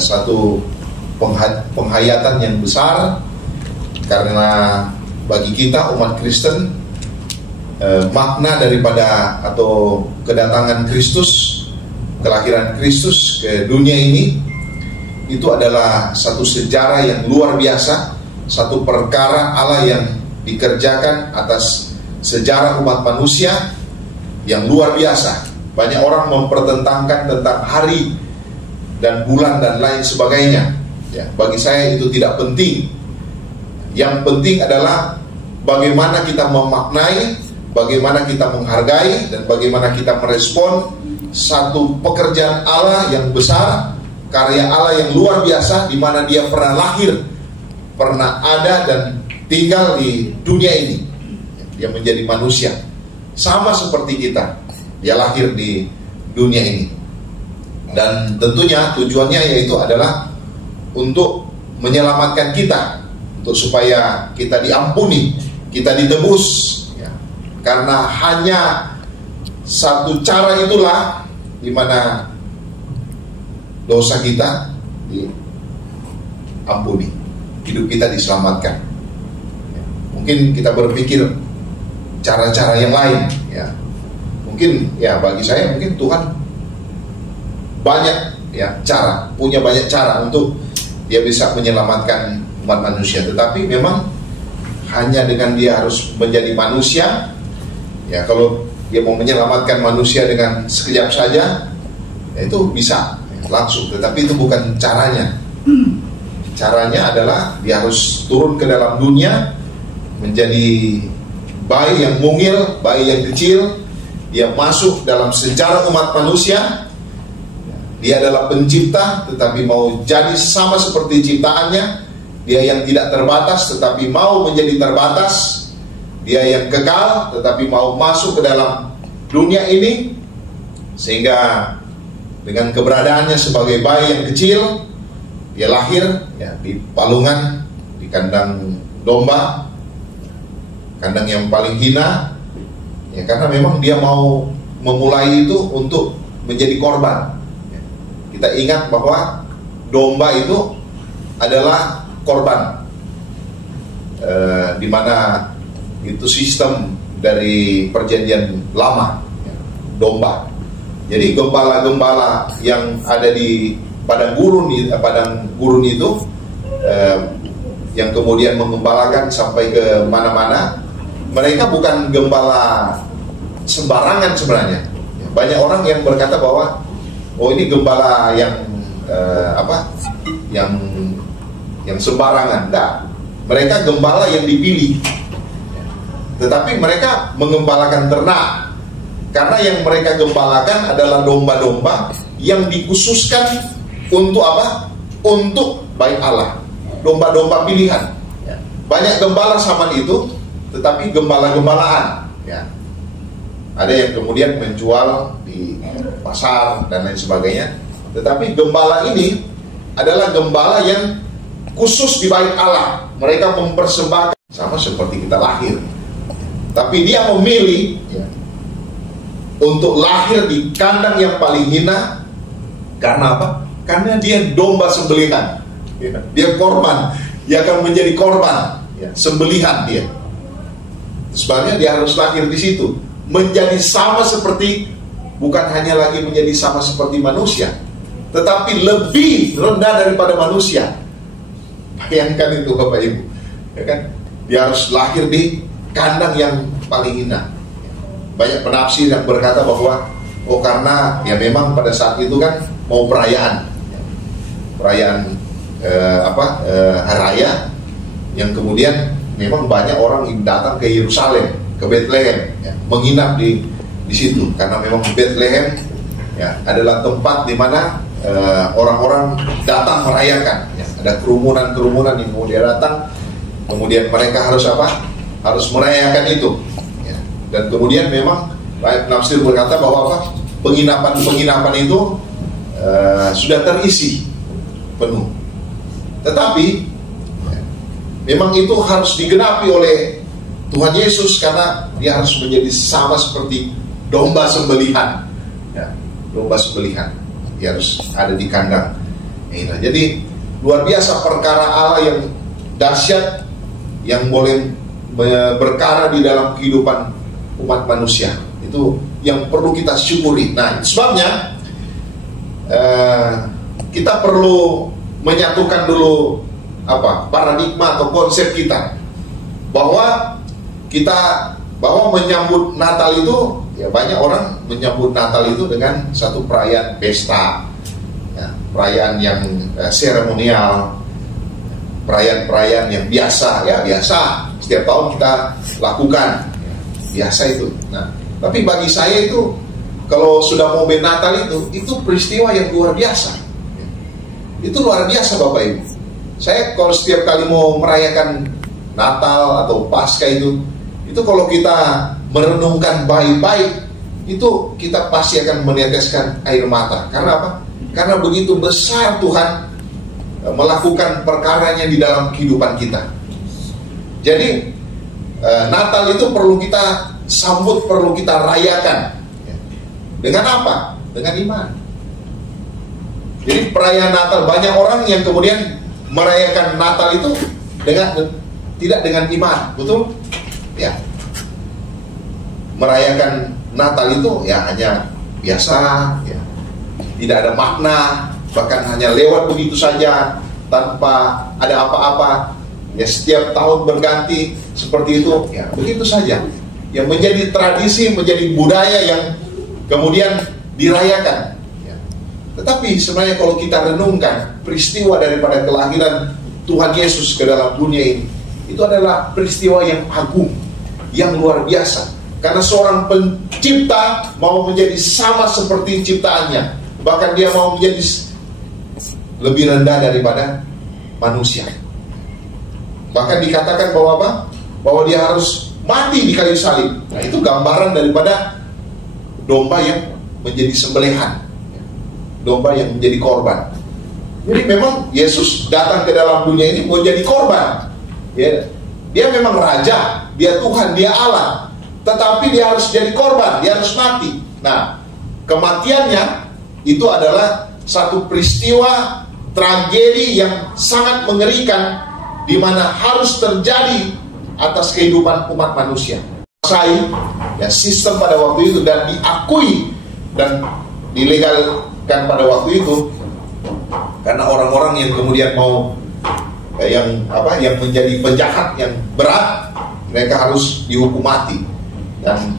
Satu penghayatan yang besar, karena bagi kita umat Kristen, makna daripada atau kedatangan Kristus, kelahiran Kristus ke dunia ini, itu adalah satu sejarah yang luar biasa, satu perkara Allah yang dikerjakan atas sejarah umat manusia yang luar biasa. Banyak orang mempertentangkan tentang hari dan bulan dan lain sebagainya. Ya, bagi saya itu tidak penting. Yang penting adalah bagaimana kita memaknai, bagaimana kita menghargai, dan bagaimana kita merespon satu pekerjaan Allah yang besar, karya Allah yang luar biasa, di mana Dia pernah lahir, pernah ada dan tinggal di dunia ini. Dia menjadi manusia, sama seperti kita. Dia lahir di dunia ini. Dan tentunya tujuannya yaitu adalah untuk menyelamatkan kita, untuk supaya kita diampuni, kita ditebus ya. Karena hanya satu cara itulah di mana dosa kita diampuni, hidup kita diselamatkan ya. Mungkin kita berpikir cara-cara yang lain ya. Mungkin ya bagi saya mungkin Tuhan banyak ya cara, punya banyak cara untuk Dia bisa menyelamatkan umat manusia. Tetapi memang hanya dengan Dia harus menjadi manusia ya, kalau Dia mau menyelamatkan manusia dengan sekejap saja ya, itu bisa ya, langsung. Tetapi itu bukan caranya. Caranya adalah Dia harus turun ke dalam dunia, menjadi bayi yang mungil, bayi yang kecil. Dia masuk dalam sejarah umat manusia. Dia adalah pencipta, tetapi mau jadi sama seperti ciptaannya. Dia yang tidak terbatas, tetapi mau menjadi terbatas. Dia yang kekal, tetapi mau masuk ke dalam dunia ini. Sehingga dengan keberadaannya sebagai bayi yang kecil, Dia lahir ya, di palungan, di kandang domba, kandang yang paling hina ya, karena memang Dia mau memulai itu untuk menjadi korban. Kita ingat bahwa domba itu adalah korban, di mana itu sistem dari perjanjian lama, domba. Jadi gembala-gembala yang ada di padang gurun itu, yang kemudian mengembalakan sampai ke mana-mana, mereka bukan gembala sembarangan sebenarnya. Banyak orang yang berkata bahwa oh ini gembala yang yang sembarangan. Tidak, mereka gembala yang dipilih. Tetapi mereka mengembalakan ternak, karena yang mereka gembalakan adalah domba-domba yang dikhususkan untuk apa? Untuk bait Allah, domba-domba pilihan. Banyak gembala zaman itu, tetapi gembala-gembalaan. Ya. Ada yang kemudian menjual di pasar dan lain sebagainya. Tetapi gembala ini adalah gembala yang khusus di bait Allah. Mereka mempersembahkan sama seperti kita lahir. Tapi Dia memilih ya, untuk lahir di kandang yang paling hina. Karena apa? Karena Dia domba sembelihan ya. Dia korban. Dia akan menjadi korban ya, sembelihan Dia. Sebabnya Dia harus lahir di situ, menjadi sama seperti, bukan hanya lagi menjadi sama seperti manusia, tetapi lebih rendah daripada manusia. Bayangkan itu Bapak Ibu ya kan? Dia harus lahir di kandang yang paling hina. Banyak penafsir yang berkata bahwa oh karena ya memang pada saat itu kan mau perayaan hari raya, yang kemudian memang banyak orang yang datang ke Yerusalem, ke Bethlehem ya, menginap di situ, karena memang Bethlehem ya adalah tempat di mana orang-orang datang merayakan ya. Ada kerumunan yang kemudian datang, kemudian mereka harus apa? Harus merayakan itu ya. Dan kemudian memang penafsir berkata bahwa apa? Penginapan itu sudah terisi penuh. Tetapi ya, memang itu harus digenapi oleh Tuhan Yesus, karena Dia harus menjadi sama seperti domba sembelihan ya, domba sembelihan dia harus ada di kandang. Jadi luar biasa perkara Allah yang dahsyat yang boleh berkara di dalam kehidupan umat manusia. Itu yang perlu kita syukuri. Nah, sebabnya kita perlu menyatukan dulu paradigma atau konsep kita bahwa menyambut Natal itu, ya banyak orang menyambut Natal itu dengan satu perayaan pesta, ya, perayaan yang seremonial, perayaan-perayaan yang biasa, ya biasa setiap tahun kita lakukan, ya, biasa itu. Nah, tapi bagi saya itu kalau sudah momen Natal itu peristiwa yang luar biasa. Itu luar biasa Bapak Ibu. Saya kalau setiap kali mau merayakan Natal atau Paskah itu kalau kita merenungkan baik-baik, itu kita pasti akan meneteskan air mata. Karena apa? Karena begitu besar Tuhan melakukan perkaranya di dalam kehidupan kita. Jadi Natal itu perlu kita sambut, perlu kita rayakan. Dengan apa? Dengan iman. Jadi perayaan Natal, banyak orang yang kemudian merayakan Natal itu tidak dengan iman, betul? Ya, merayakan Natal itu ya hanya biasa, ya, tidak ada makna, bahkan hanya lewat begitu saja tanpa ada apa-apa. Ya, setiap tahun berganti seperti itu, ya begitu saja. Yang menjadi tradisi, menjadi budaya yang kemudian dirayakan. Ya. Tetapi sebenarnya kalau kita renungkan peristiwa daripada kelahiran Tuhan Yesus ke dalam dunia ini, itu adalah peristiwa yang agung, yang luar biasa. Karena seorang pencipta mau menjadi sama seperti ciptaannya. Bahkan dia mau menjadi lebih rendah daripada manusia. Bahkan dikatakan bahwa apa? Bahwa dia harus mati di kayu salib. Nah, itu gambaran daripada domba yang menjadi sembelihan, domba yang menjadi korban. Jadi memang Yesus datang ke dalam dunia ini mau jadi korban. Ya, dia memang raja, dia Tuhan, dia Allah, tetapi dia harus jadi korban, dia harus mati. Nah, kematiannya itu adalah satu peristiwa tragedi yang sangat mengerikan, di mana harus terjadi atas kehidupan umat manusia. Ya, sistem pada waktu itu dan diakui dan dilegalkan pada waktu itu, karena orang-orang yang kemudian mau yang menjadi penjahat yang berat, mereka harus dihukum mati dan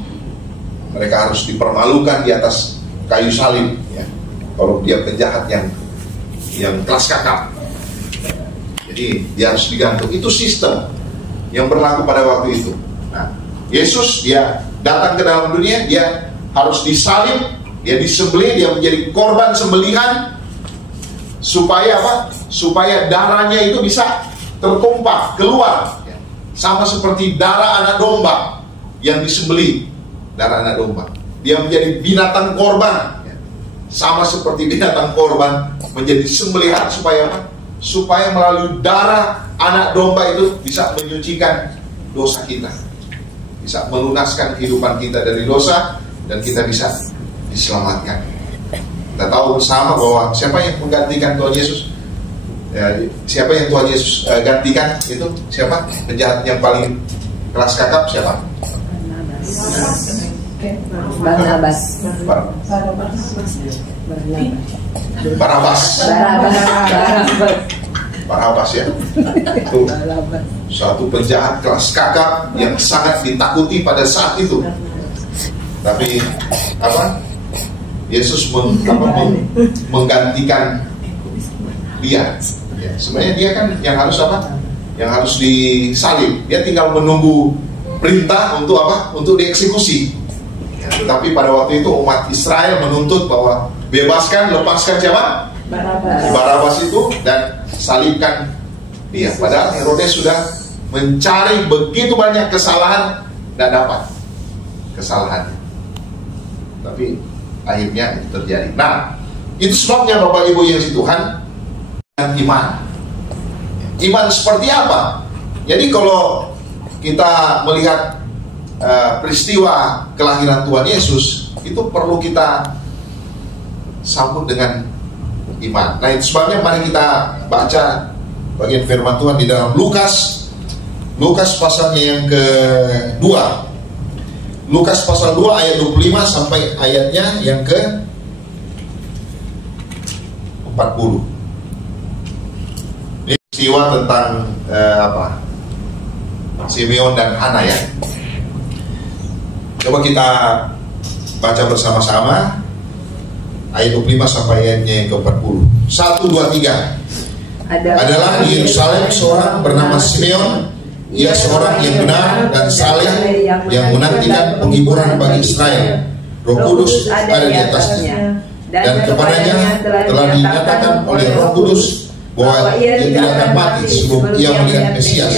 mereka harus dipermalukan di atas kayu salib, ya, kalau dia penjahat yang kelas kakap. Jadi dia harus digantung. Itu sistem yang berlaku pada waktu itu. Nah, Yesus dia datang ke dalam dunia, dia harus disalib, dia disembelih, dia menjadi korban sembelihan, supaya apa? Supaya darahnya itu bisa tertumpah keluar, ya. Sama seperti darah anak domba yang disembelih, darah anak domba. Dia menjadi binatang korban, ya. Sama seperti binatang korban menjadi sembelihan, supaya apa? Supaya melalui darah anak domba itu bisa menyucikan dosa kita, bisa melunaskan kehidupan kita dari dosa, dan kita bisa diselamatkan. Kita tahu bersama bahwa siapa yang menggantikan Tuhan Yesus, ya, siapa yang Tuhan Yesus gantikan itu siapa? Penjahat yang paling kelas kakap siapa? Barabas ya. Itu suatu penjahat kelas kakap yang sangat ditakuti pada saat itu. Tapi apa? Yesus menggantikan dia. Ya, sebenarnya dia kan yang harus apa? Yang harus disalib. Dia tinggal menunggu perintah untuk apa? Untuk dieksekusi. Ya, tetapi pada waktu itu umat Israel menuntut bahwa bebaskan, lepaskan siapa? Barabas itu, dan salibkan dia. Padahal Herodes sudah mencari begitu banyak kesalahan, tidak dapat kesalahannya. Tapi akhirnya itu terjadi. Nah, itu sebabnya Bapak Ibu yang Tuhan, dan iman. Iman seperti apa? Jadi kalau kita melihat peristiwa kelahiran Tuhan Yesus, itu perlu kita sambut dengan iman. Nah, itu sebabnya mari kita baca bagian firman Tuhan di dalam Lukas pasalnya yang kedua. Lukas pasal 2 ayat 25 sampai ayatnya yang ke 40. Ini peristiwa tentang Simeon dan Hana ya. Coba kita baca bersama-sama ayat 25 sampai ayatnya yang ke-40. 1, 2, 3. Adalah di Yerusalem seorang bernama Simeon. Ia seorang yang benar dan saleh, yang menantikan penghiburan bagi Israel. Roh Kudus ada di atasnya, dan kepadanya telah dinyatakan oleh Roh Kudus bahwa ia tidak akan mati sebelum ia melihat Mesias,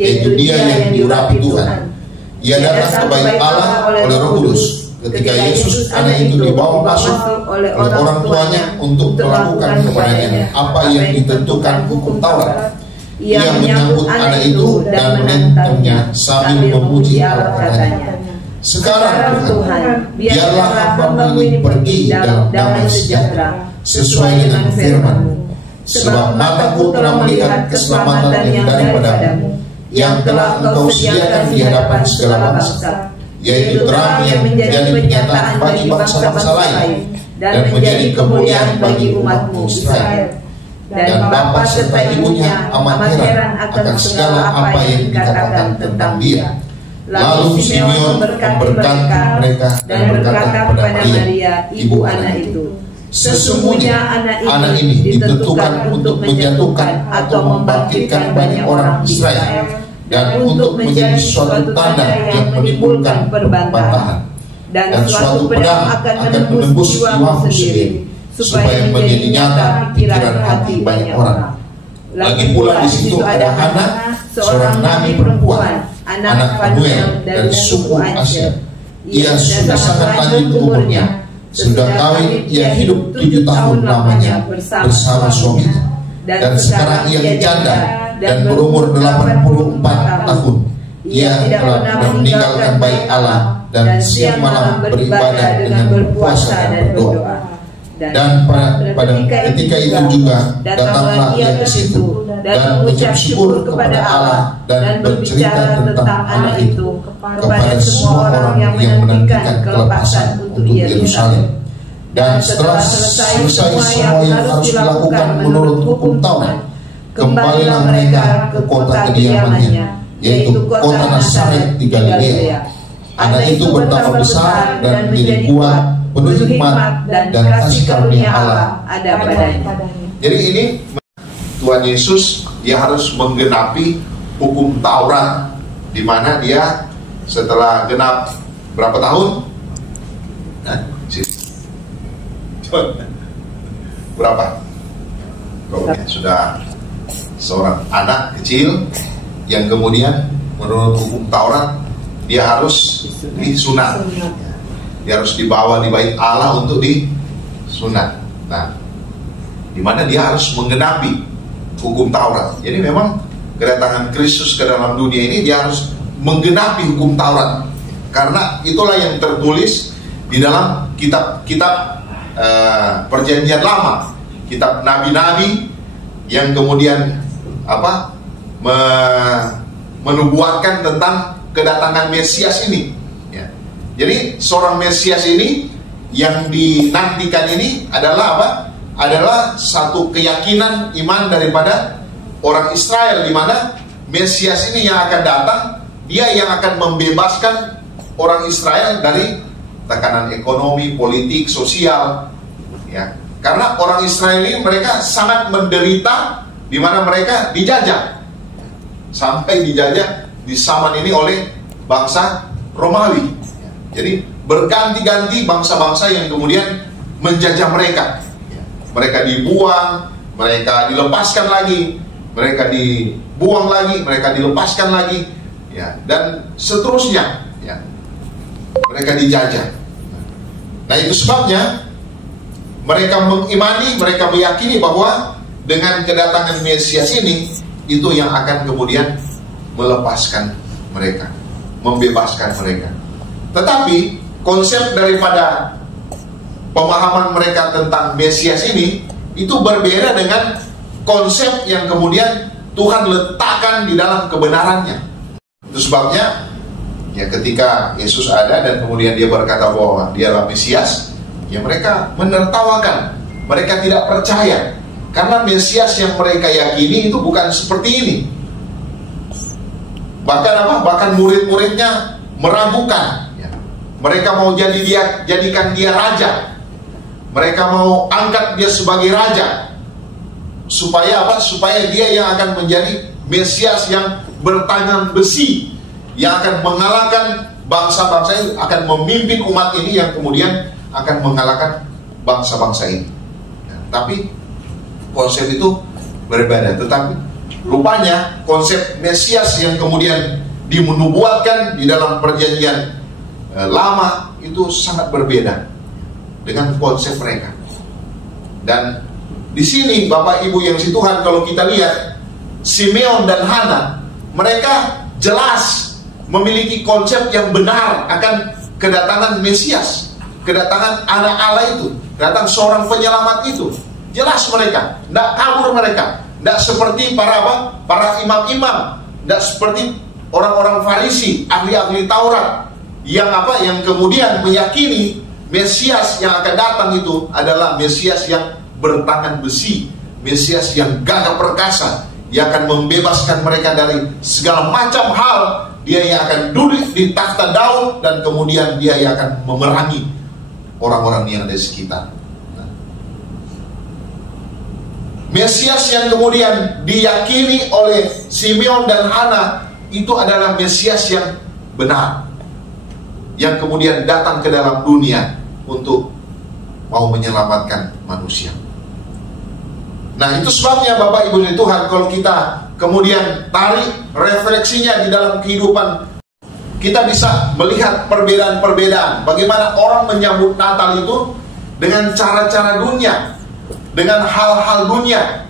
yaitu dia yang diurapi Tuhan. Ia datang ke bait Allah oleh Roh Kudus ketika Yesus anak itu dibawa masuk oleh orang tuanya untuk melakukan kepadanya apa yang ditentukan hukum Taurat. Ia menyambut anak itu dan menentangnya sambil memuji Allah katanya, "Sekarang Tuhan, biarlah hamba-Mu ini pergi dalam damai sejahtera sesuai dengan firman-Mu. Sebab mataku telah melihat keselamatan yang daripada-Mu, yang telah Engkau sediakan di hadapan segala bangsa, yaitu terang yang menjadi penyataan bagi bangsa-bangsa lain dan menjadi kemuliaan bagi umat-Mu Israel." Dan bapa serta ibunya amat heran akan segala apa yang dikatakan tentang dia. Lalu Simeon memberkati mereka dan berkata kepada Maria, ibu anak itu, "Sesungguhnya anak ini ditentukan untuk menjatuhkan atau membangkitkan banyak orang Israel, dan untuk menjadi suatu tanda yang menimbulkan perbantahan, dan suatu pedang akan menembus jiwamu sendiri, supaya menjadi nyata pikiran hati banyak orang." Lagi pula di situ ada Hana, seorang nabi perempuan, anak Fanuel dari suku Asher. Ia sudah sangat lanjut umurnya, sudah kawin, ia hidup 7 tahun lamanya bersama suaminya, dan sekarang ia janda dan berumur 84 tahun. Ia telah meninggalkan bait Allah dan siang malam beribadah dengan berpuasa dan berdoa. Dan pada ketika itu juga datanglah ia ke situ dan mengucap syukur kepada Allah dan berbicara tentang anak itu kepada semua orang yang menantikan kelepasan untuk Yerusalem. Dan setelah selesai semua yang harus dilakukan menurut hukum Taurat, kembalilah mereka ke kota kediamannya, yaitu kota Nazaret di Galilea. Anak itu bertambah besar dan menjadi kuat, penuh hikmat dan kasih karunia Allah ada padanya. Jadi ini Tuhan Yesus, dia harus menggenapi hukum Taurat, di mana dia setelah genap berapa tahun? Berapa? Sudah seorang anak kecil yang kemudian menurut hukum Taurat dia harus disunat. Dia harus dibawa di bait Allah untuk disunat. Nah, di mana dia harus menggenapi hukum Taurat. Jadi memang kedatangan Kristus ke dalam dunia ini dia harus menggenapi hukum Taurat. Karena itulah yang tertulis di dalam kitab-kitab Perjanjian Lama, kitab nabi-nabi yang kemudian menubuatkan tentang kedatangan Mesias ini. Jadi seorang Mesias ini yang dinantikan ini adalah apa? Adalah satu keyakinan iman daripada orang Israel, di mana Mesias ini yang akan datang, dia yang akan membebaskan orang Israel dari tekanan ekonomi, politik, sosial, ya. Karena orang Israel ini mereka sangat menderita, di mana mereka dijajah, sampai dijajah di zaman ini oleh bangsa Romawi. Jadi berganti-ganti bangsa-bangsa yang kemudian menjajah mereka. Mereka dibuang, mereka dilepaskan lagi, mereka dibuang lagi, mereka dilepaskan lagi, ya, dan seterusnya, ya. Mereka dijajah. Nah, itu sebabnya mereka mengimani, mereka meyakini bahwa dengan kedatangan Mesias ini, itu yang akan kemudian melepaskan mereka, membebaskan mereka. Tetapi konsep daripada pemahaman mereka tentang Mesias ini itu berbeda dengan konsep yang kemudian Tuhan letakkan di dalam kebenarannya. Itu sebabnya ya ketika Yesus ada dan kemudian dia berkata bahwa dia adalah Mesias, ya mereka menertawakan, mereka tidak percaya, karena Mesias yang mereka yakini itu bukan seperti ini. Bahkan murid-muridnya meragukan. Mereka mau jadikan dia raja. Mereka mau angkat dia sebagai raja. Supaya apa? Supaya dia yang akan menjadi Mesias yang bertangan besi, yang akan mengalahkan bangsa-bangsa ini, akan memimpin umat ini yang kemudian akan mengalahkan bangsa-bangsa ini. Tapi konsep itu berbeda. Tetapi rupanya konsep Mesias yang kemudian dinubuatkan di dalam perjanjian lama itu sangat berbeda dengan konsep mereka. Dan di sini Bapak Ibu yang si Tuhan, kalau kita lihat Simeon dan Hana, mereka jelas memiliki konsep yang benar akan kedatangan Mesias, kedatangan anak Allah itu, datang seorang penyelamat itu. Jelas mereka, tidak kabur mereka. Tidak seperti para imam-imam, tidak seperti orang-orang Farisi, ahli-ahli Taurat, yang kemudian meyakini Mesias yang akan datang itu adalah Mesias yang bertangan besi, Mesias yang gagah perkasa, yang akan membebaskan mereka dari segala macam hal. Dia yang akan duduk di takhta Daud, dan kemudian dia yang akan memerangi orang-orang yang ada di sekitar. Mesias yang kemudian diyakini oleh Simeon dan Hana itu adalah Mesias yang benar, yang kemudian datang ke dalam dunia untuk mau menyelamatkan manusia. Nah, itu sebabnya Bapak Ibu Tuhan, kalau kita kemudian tarik refleksinya di dalam kehidupan, kita bisa melihat perbedaan-perbedaan. Bagaimana orang menyambut Natal itu dengan cara-cara dunia, dengan hal-hal dunia.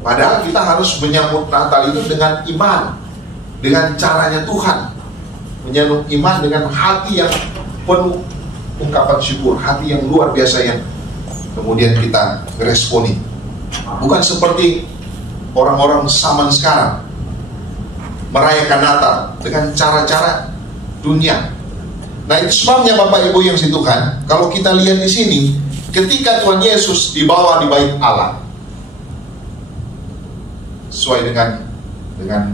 Padahal kita harus menyambut Natal itu dengan iman, dengan caranya Tuhan, menyambut iman dengan hati yang penuh ungkapan syukur, hati yang luar biasa yang kemudian kita responi. Bukan seperti orang-orang zaman sekarang merayakan Natal dengan cara-cara dunia. Nah, itu sebabnya Bapak Ibu yang si Tuhan, kalau kita lihat di sini, ketika Tuhan Yesus dibawa di bait Allah sesuai dengan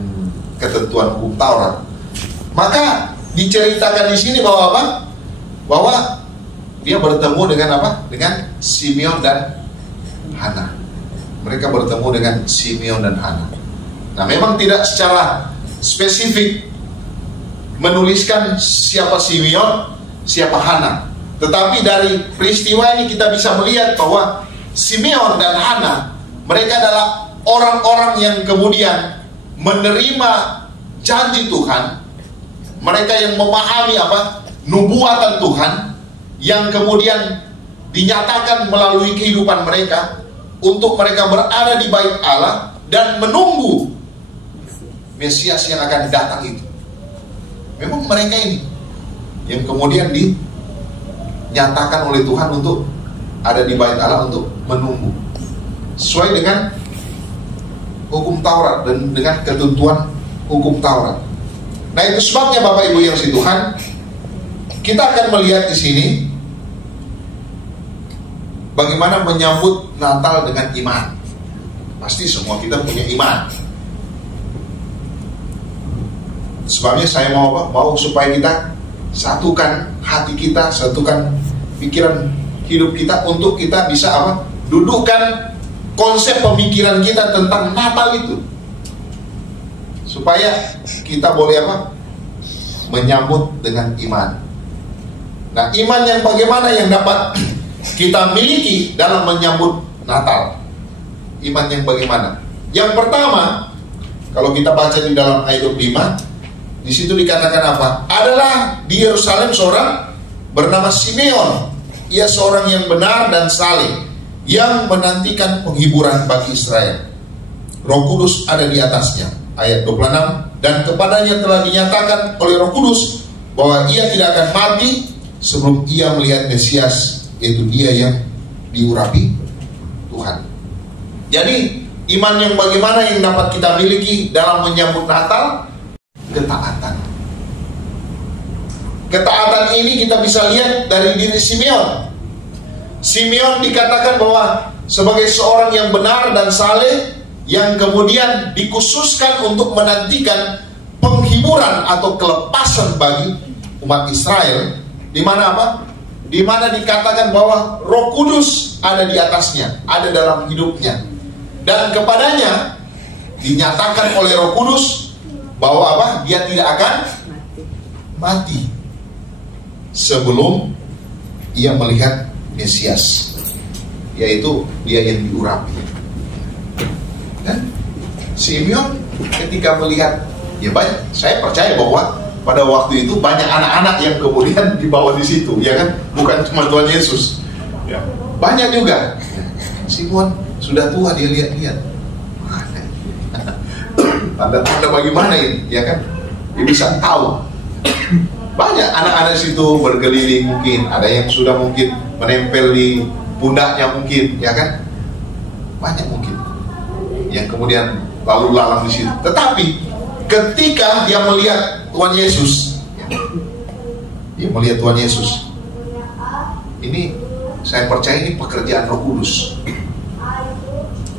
ketentuan hukum Taurat, maka diceritakan di sini bahwa dia bertemu dengan dengan Simeon dan Hana. Mereka bertemu dengan Simeon dan Hana. Nah, memang tidak secara spesifik menuliskan siapa Simeon, siapa Hana. Tetapi dari peristiwa ini kita bisa melihat bahwa Simeon dan Hana, mereka adalah orang-orang yang kemudian menerima janji Tuhan. Mereka yang memahami nubuatan Tuhan, yang kemudian dinyatakan melalui kehidupan mereka, untuk mereka berada di bait Allah dan menunggu Mesias yang akan datang itu. Memang mereka ini yang kemudian dinyatakan oleh Tuhan untuk ada di bait Allah untuk menunggu sesuai dengan hukum Taurat dan dengan ketentuan hukum Taurat. Nah, itu sebabnya Bapak Ibu yang si Tuhan, kita akan melihat di sini bagaimana menyambut Natal dengan iman. Pasti semua kita punya iman. Sebabnya saya mau supaya kita satukan hati kita, satukan pikiran hidup kita, untuk kita bisa dudukkan konsep pemikiran kita tentang Natal itu, supaya kita boleh menyambut dengan iman. Nah, iman yang bagaimana yang dapat kita miliki dalam menyambut Natal? Iman yang bagaimana? Yang pertama, kalau kita baca di dalam ayat 25, di situ dikatakan adalah di Yerusalem seorang bernama Simeon. Ia seorang yang benar dan saleh, yang menantikan penghiburan bagi Israel. Roh Kudus ada di atasnya. Ayat 26, dan kepadanya telah dinyatakan oleh Roh Kudus bahwa ia tidak akan mati sebelum ia melihat Mesias, yaitu dia yang diurapi Tuhan. Jadi iman yang bagaimana yang dapat kita miliki dalam menyambut Natal? Ketaatan. Ketaatan ini kita bisa lihat dari diri Simeon. Simeon dikatakan bahwa sebagai seorang yang benar dan saleh, yang kemudian dikhususkan untuk menantikan penghiburan atau kelepasan bagi umat Israel, di mana apa? Di mana dikatakan bahwa Roh Kudus ada di atasnya, ada dalam hidupnya, dan kepadanya dinyatakan oleh Roh Kudus bahwa apa? Dia tidak akan mati sebelum ia melihat Mesias, yaitu dia yang diurapi. Dan Simeon ketika melihat, ya banyak, saya percaya bahwa pada waktu itu banyak anak-anak yang kemudian dibawa di situ, ya kan? Bukan cuma Tuhan Yesus, ya. Banyak juga. Simeon sudah tua, dia lihat-lihat. Tanda-tanda bagaimana ini, ya kan? Dia bisa tahu. Banyak anak-anak situ berkeliling, mungkin ada yang sudah mungkin menempel di pundaknya mungkin, ya kan? Banyak mungkin yang kemudian lalu lalang di situ. Tetapi ketika dia melihat Tuhan Yesus, dia melihat Tuhan Yesus, ini saya percaya ini pekerjaan Roh Kudus.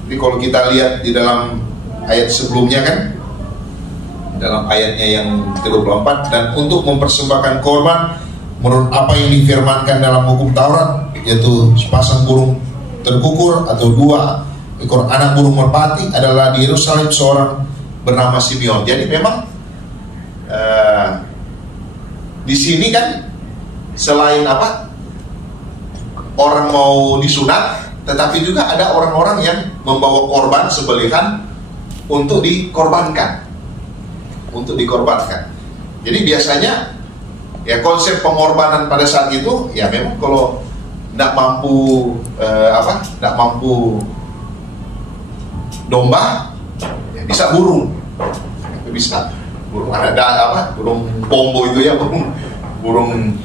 Jadi kalau kita lihat di dalam ayat sebelumnya kan, dalam ayatnya yang ke-24, dan untuk mempersembahkan korban menurut apa yang difirmankan dalam hukum Taurat, yaitu sepasang burung terkukur atau 2 ekor anak burung merpati, adalah di Yerusalem seorang bernama Simeon. Jadi memang di sini kan selain apa, orang mau disunat, tetapi juga ada orang-orang yang membawa korban sembelihan untuk dikorbankan. Jadi biasanya ya konsep pengorbanan pada saat itu ya memang kalau tidak mampu domba, ya bisa burung, ada burung pombo itu ya, burung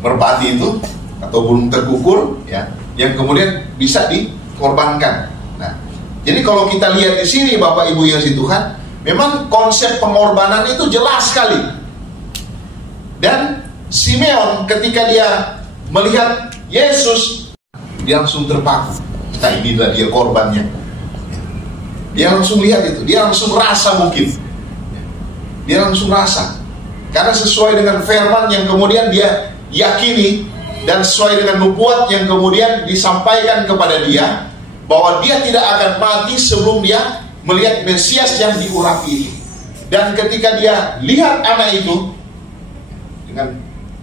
merpati itu atau burung terkukur ya, yang kemudian bisa dikorbankan. Nah, jadi kalau kita lihat di sini Bapak Ibu yang kasih Tuhan, memang konsep pengorbanan itu jelas sekali. Dan Simeon ketika dia melihat Yesus, dia langsung terpaku. Nah, inilah dia korbannya. Dia langsung lihat itu, dia langsung rasa mungkin. Dia langsung rasa. Karena sesuai dengan firman yang kemudian dia yakini, dan sesuai dengan nubuat yang kemudian disampaikan kepada dia, bahwa dia tidak akan mati sebelum dia melihat Mesias yang diurapi. Dan ketika dia lihat anak itu, dengan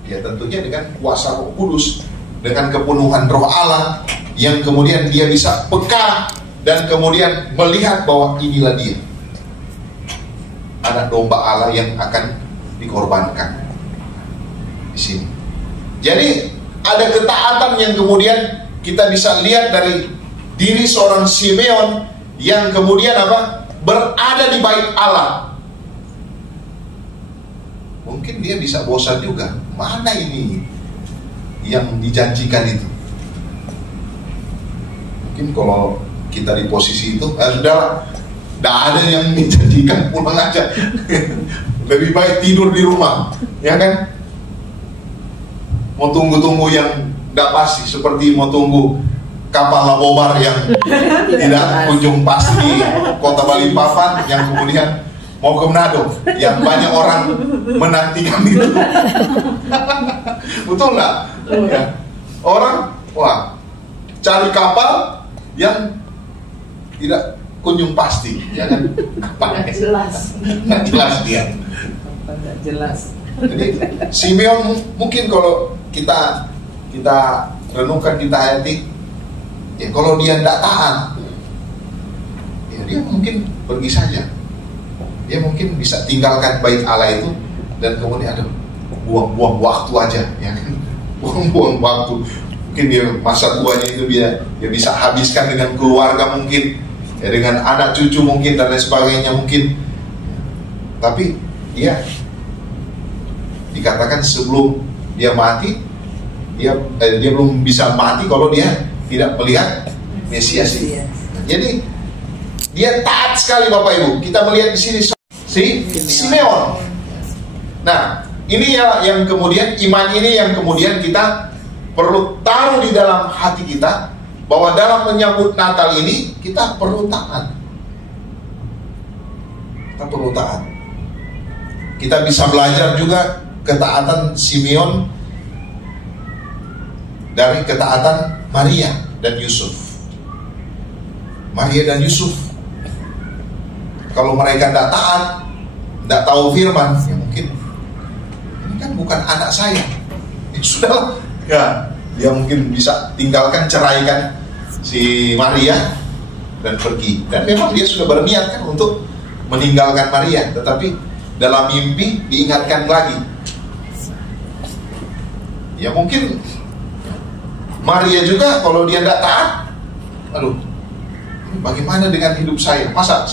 ya tentunya dengan kuasa Roh Kudus, dengan kepenuhan Roh Allah, yang kemudian dia bisa peka dan kemudian melihat bahwa inilah dia, anak domba Allah yang akan dikorbankan di sini. Jadi ada ketaatan yang kemudian kita bisa lihat dari diri seorang Simeon yang kemudian apa? Berada di bait Allah. Mungkin dia bisa bosan juga. Mana ini yang dijanjikan itu? Mungkin kalau kita di posisi itu, sudah, tidak ada yang dijanjikan, pulang aja. Lebih baik tidur di rumah, ya kan? Mau tunggu-tunggu yang tidak pasti, seperti mau tunggu kapal Labobar yang tidak kunjung pasti kota Balikpapan, yang kemudian mau ke Manado, yang banyak orang menantikan itu. Betul nggak? Ya. Orang, wah, cari kapal yang tidak kunjung pasti, ya kan? Nggak jelas. Nggak jelas dia. Nggak jelas. Jadi Simeon mungkin kalau kita renungkan, kita hayati, ya kalau dia tidak taat, ya dia mungkin pergi saja. Dia mungkin bisa tinggalkan bait Allah itu dan kemudian buang-buang waktu aja, ya kan? Buang-buang waktu. Mungkin dia masa tuanya itu dia bisa habiskan dengan keluarga mungkin, ya dengan anak cucu mungkin dan lain sebagainya mungkin. Tapi dia dikatakan sebelum dia mati, dia belum bisa mati kalau dia tidak melihat Mesias itu. Jadi dia taat sekali Bapak Ibu. Kita melihat di sini si Simeon. Nah, ini ya yang kemudian iman ini yang kemudian kita perlu taruh di dalam hati kita, bahwa dalam menyambut Natal ini kita perlu taat. Kita perlu taat. Kita bisa belajar juga ketaatan Simeon dari ketaatan Maria dan Yusuf. Maria dan Yusuf, kalau mereka tidak taat, tidak tahu firman, ya mungkin ini kan bukan anak saya. Ya sudahlah, ya dia mungkin bisa tinggalkan, ceraikan si Maria dan pergi. Dan memang dia sudah berniat kan untuk meninggalkan Maria, tetapi dalam mimpi diingatkan lagi. Ya mungkin Maria juga kalau dia tidak taat, aduh, bagaimana dengan hidup saya? Masa